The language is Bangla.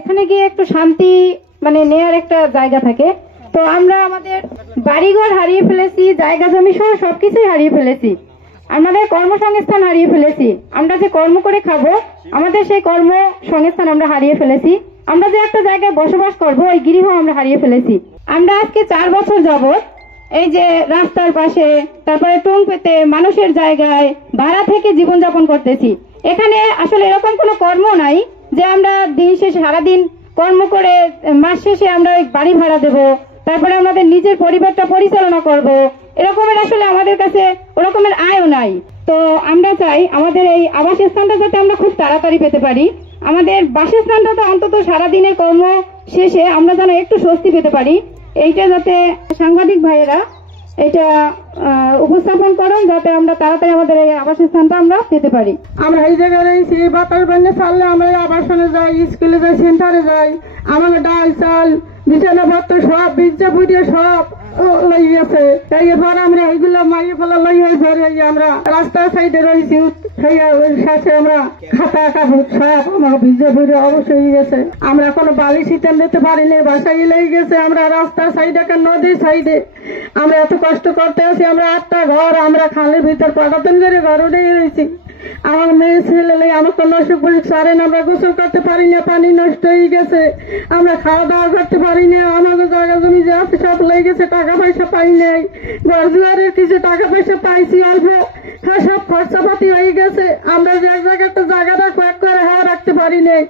এখানে গিয়ে একটু শান্তি নেয়ার একটা জায়গা থাকে। তো আমরা আমাদের বাড়িঘর হারিয়ে ফেলেছি, জায়গা জমি সহ সবকিছুই হারিয়ে ফেলেছি, আমাদের কর্মসংস্থান হারিয়ে ফেলেছি। আমরা যে কর্ম করে খাবো, আমাদের সেই কর্মসংস্থান আমরা হারিয়ে ফেলেছি। আমরা যে একটা জায়গায় বসবাস করবো, ওই গৃহ আমরা হারিয়ে ফেলেছি। আমরা আজকে 4 বছর যাবত এই যে রাস্তার পাশে, তারপরে টুং পেতে মানুষের জায়গায় ভাড়া থেকে জীবনযাপন করতেছি। এখানে আসলে এরকম কোনো কর্ম নাই যে আমরা দিন শেষে সারাদিন কর্ম করে মাস শেষে আমরা বাড়ি ভাড়া দেব, তারপরে আমাদের নিজের পরিবারটা পরিচালনা করব। এরকমের আসলে আমাদের কাছে ওরকমের আয়ও নাই। তো আমরা চাই আমাদের এই আবাসস্থানটা যাতে আমরা খুব তাড়াতাড়ি পেতে পারি, আমাদের বাসস্থানটা তো অন্তত সারাদিনের কর্ম শেষে আমরা যেন একটু স্বস্তি পেতে পারি। এইটা যাতে সাংবাদিক ভাইয়েরা এটা উপস্থাপন করেন, যাতে আমরা তাড়াতাড়ি আমাদের এই আবাসস্থানটা আমরা পেতে পারি। আমরা এই জায়গায় রয়েছি, বাতাস বান্নে ছাড়লে আমরা আবাসনে যাই, স্কুলে যাই, সেন্টারে যাই। আমাদের ডাল চাল বিছানাপত্র সব বিদ্যা বুঝিয়ে সব লই গেছে। এরপর আমরা এইগুলো মাইয়ে ফেলা লই হয়ে পরে আমরা রাস্তার সাইডে রয়েছি, শেষে আমরা খাতা কাপড় সব আমার ভিজে ভরে অবশ্যই গেছে। আমরা কোনো বালি সিটান দিতে পারিনি, বাসায় লেগে গেছে। আমরা রাস্তার সাইডে একটা নদীর সাইডে আমরা এত কষ্ট করতে আছি। আমরা 8টা ঘর আমরা খালের ভিতর পাটাতন করে ঘর উঠে রয়েছি। আমার মেয়ে ছেলে আমার কোনো অসুখ বিসুখ সারেন, আমরা গোসল করতে পারি না, পানি নষ্ট হয়ে গেছে, আমরা খাওয়া দাওয়া করতে পারি না। আমাদের জায়গা জমি যে আছে সব লেগে গেছে, টাকা পয়সা পাই নাই। ঘর দুয়ারের কিছু টাকা পয়সা পাইছি অল্প, সব খরচাপাতি হয়ে গেছে। আমরা যে জায়গায় একটা জায়গাটা কয়েক করে রাখতে পারি নাই।